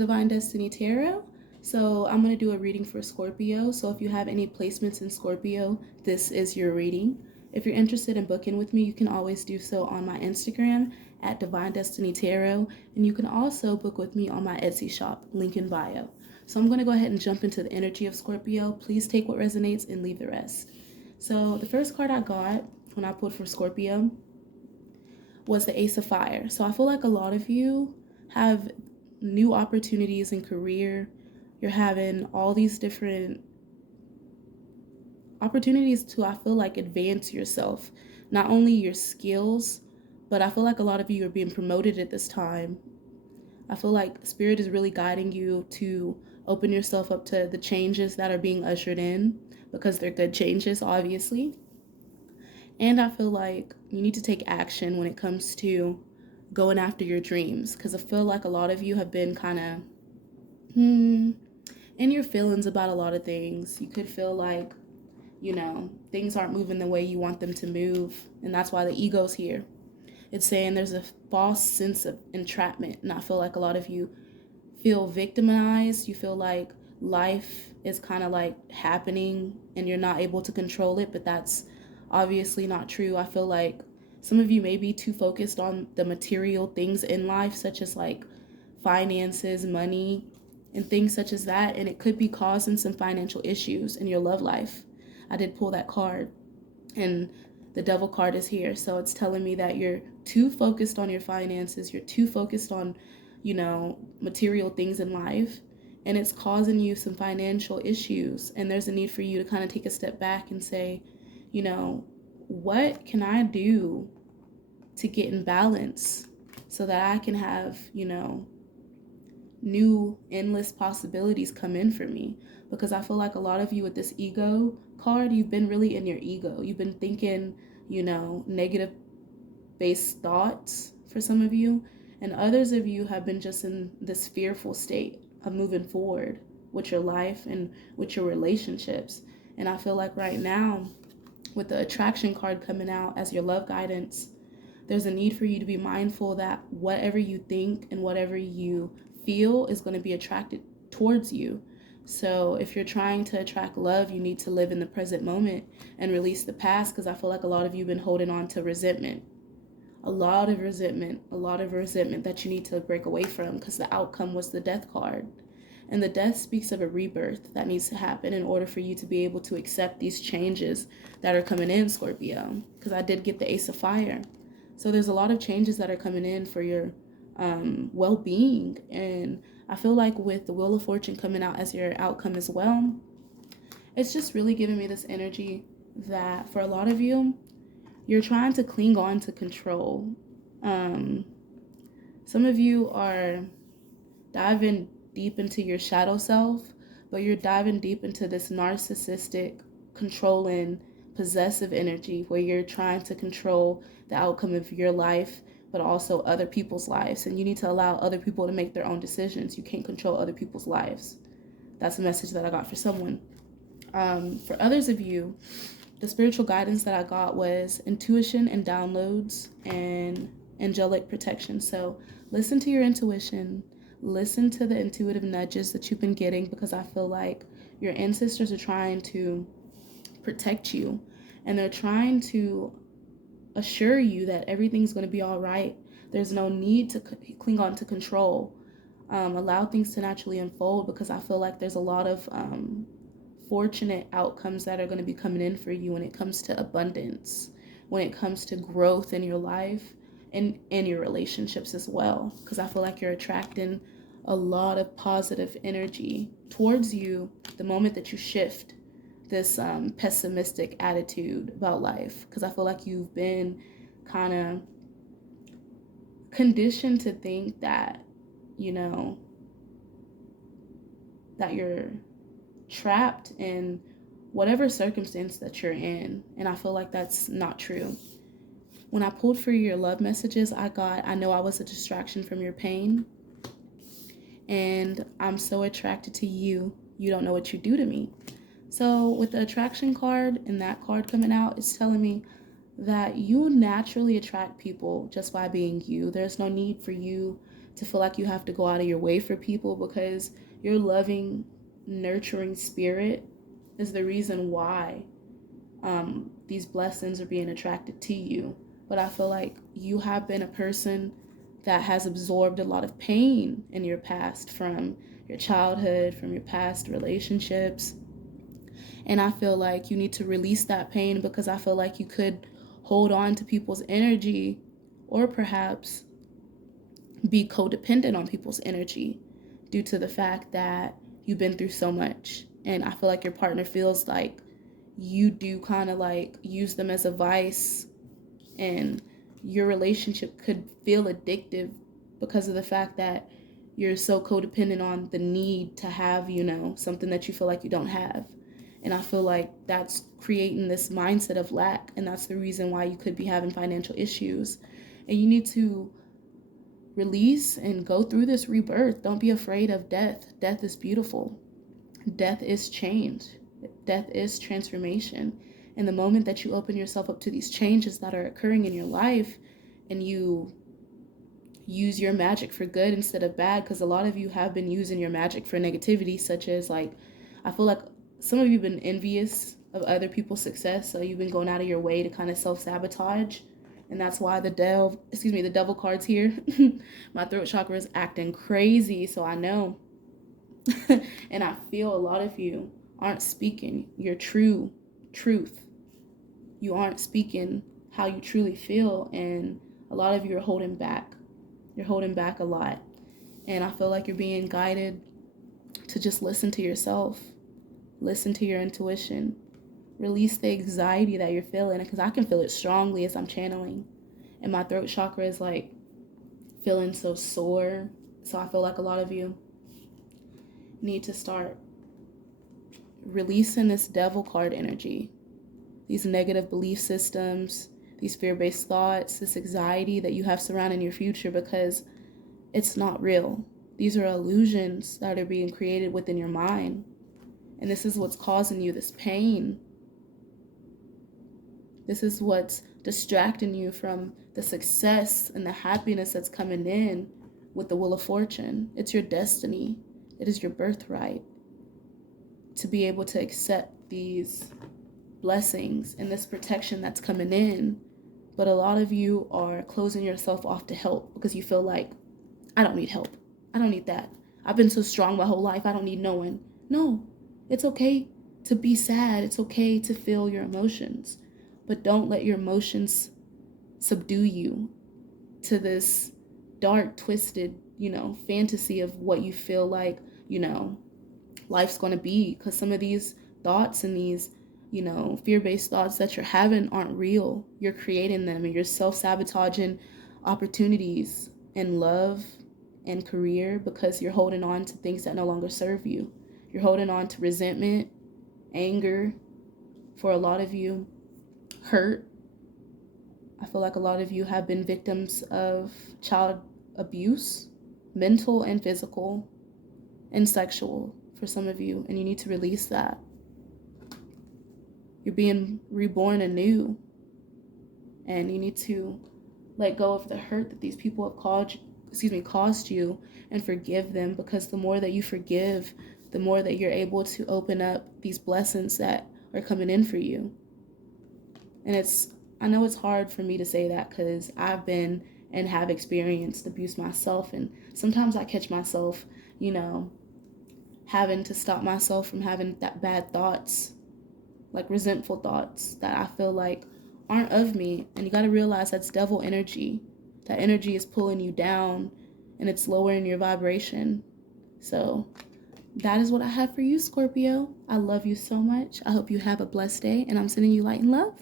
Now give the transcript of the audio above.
Divine Destiny Tarot. So I'm going to do a reading for Scorpio. So if you have any placements in Scorpio, this is your reading. If you're interested in booking with me, you can always do so on my Instagram at Divine Destiny Tarot. And you can also book with me on my Etsy shop, link in bio. So I'm going to go ahead and jump into the energy of Scorpio. Please take what resonates and leave the rest. So the first card I got when I pulled for Scorpio was the Ace of Fire. So I feel like a lot of you have new opportunities in career. You're having all these different opportunities to, I feel like, advance yourself. Not only your skills, but I feel like a lot of you are being promoted at this time. I feel like Spirit is really guiding you to open yourself up to the changes that are being ushered in, because they're good changes, obviously. And I feel like you need to take action when it comes to going after your dreams, because I feel like a lot of you have been kind of in your feelings about a lot of things. You could feel like, things aren't moving the way you want them to move, and that's why the ego's here. It's saying there's a false sense of entrapment, and I feel like a lot of you feel victimized. You feel like life is kind of like happening and you're not able to control it, but that's obviously not true. I feel like some of you may be too focused on the material things in life, such as like finances, money, and things such as that, and it could be causing some financial issues in your love life. I did pull that card, and the Devil card is here, so it's telling me that you're too focused on your finances, you're too focused on, material things in life, and it's causing you some financial issues, and there's a need for you to kind of take a step back and say, what can I do to get in balance so that I can have, new endless possibilities come in for me? Because I feel like a lot of you with this ego card, you've been really in your ego. You've been thinking, negative based thoughts for some of you, and others of you have been just in this fearful state of moving forward with your life and with your relationships. And I feel like right now, with the attraction card coming out as your love guidance, there's a need for you to be mindful that whatever you think and whatever you feel is going to be attracted towards you. So if you're trying to attract love, you need to live in the present moment and release the past, because I feel like a lot of you have been holding on to resentment. A lot of resentment that you need to break away from, because the outcome was the Death card. And the Death speaks of a rebirth that needs to happen in order for you to be able to accept these changes that are coming in, Scorpio. Because I did get the Ace of Fire. So there's a lot of changes that are coming in for your well-being. And I feel like with the Wheel of Fortune coming out as your outcome as well, it's just really giving me this energy that for a lot of you, you're trying to cling on to control. Some of you are diving deep into your shadow self, but you're diving deep into this narcissistic, controlling, possessive energy where you're trying to control the outcome of your life, but also other people's lives. And you need to allow other people to make their own decisions. You can't control other people's lives. That's a message that I got for someone. For others of you, the spiritual guidance that I got was intuition and downloads and angelic protection. So listen to your intuition. Listen to the intuitive nudges that you've been getting, because I feel like your ancestors are trying to protect you, and they're trying to assure you that everything's going to be all right. There's no need to cling on to control. Allow things to naturally unfold, because I feel like there's a lot of fortunate outcomes that are going to be coming in for you when it comes to abundance, when it comes to growth in your life and in your relationships as well, because I feel like you're attracting a lot of positive energy towards you the moment that you shift this pessimistic attitude about life, because I feel like you've been kind of conditioned to think that, that you're trapped in whatever circumstance that you're in, and I feel like that's not true. When I pulled for your love messages, I know I was a distraction from your pain, and I'm so attracted to you. You don't know what you do to me. So with the attraction card and that card coming out, it's telling me that you naturally attract people just by being you. There's no need for you to feel like you have to go out of your way for people, because your loving, nurturing spirit is the reason why these blessings are being attracted to you. But I feel like you have been a person that has absorbed a lot of pain in your past, from your childhood, from your past relationships. And I feel like you need to release that pain, because I feel like you could hold on to people's energy, or perhaps be codependent on people's energy due to the fact that you've been through so much. And I feel like your partner feels like you do kind of like use them as a vice, and your relationship could feel addictive because of the fact that you're so codependent on the need to have, something that you feel like you don't have. And I feel like that's creating this mindset of lack, and that's the reason why you could be having financial issues. And you need to release and go through this rebirth. Don't be afraid of death. Death is beautiful. Death is change. Death is transformation. And the moment that you open yourself up to these changes that are occurring in your life, and you use your magic for good instead of bad, because a lot of you have been using your magic for negativity, such as like, I feel like some of you have been envious of other people's success, so you've been going out of your way to kind of self-sabotage. And that's why the devil card's here. My throat chakra is acting crazy, so I know. And I feel a lot of you aren't speaking your true truth. You aren't speaking how you truly feel, and a lot of you are holding back. You're holding back a lot. And I feel like you're being guided to just listen to yourself. Listen to your intuition. Release the anxiety that you're feeling, because I can feel it strongly as I'm channeling. And my throat chakra is like feeling so sore. So I feel like a lot of you need to start releasing this devil card energy, these negative belief systems, these fear-based thoughts, this anxiety that you have surrounding your future, because it's not real. These are illusions that are being created within your mind. And this is what's causing you this pain. This is what's distracting you from the success and the happiness that's coming in with the Wheel of Fortune. It's your destiny. It is your birthright to be able to accept these blessings and this protection that's coming in. But a lot of you are closing yourself off to help, because you feel like, I don't need help. I don't need that. I've been so strong my whole life. I don't need no one. No, it's okay to be sad. It's okay to feel your emotions. But don't let your emotions subdue you to this dark, twisted, fantasy of what you feel like, life's going to be. Because some of these thoughts and these, fear-based thoughts that you're having aren't real. You're creating them, and you're self-sabotaging opportunities in love and career, because you're holding on to things that no longer serve you. You're holding on to resentment, anger. For a lot of you, hurt. I feel like a lot of you have been victims of child abuse, mental and physical, and sexual for some of you, and you need to release that. You're being reborn anew, and you need to let go of the hurt that these people have caused you, and forgive them, because the more that you forgive, the more that you're able to open up these blessings that are coming in for you. And I know it's hard for me to say that, because I've been and have experienced abuse myself, and sometimes I catch myself, having to stop myself from having that bad thoughts, like resentful thoughts that I feel like aren't of me. And you got to realize that's devil energy. That energy is pulling you down, and it's lowering your vibration. So that is what I have for you, Scorpio. I love you so much. I hope you have a blessed day, and I'm sending you light and love.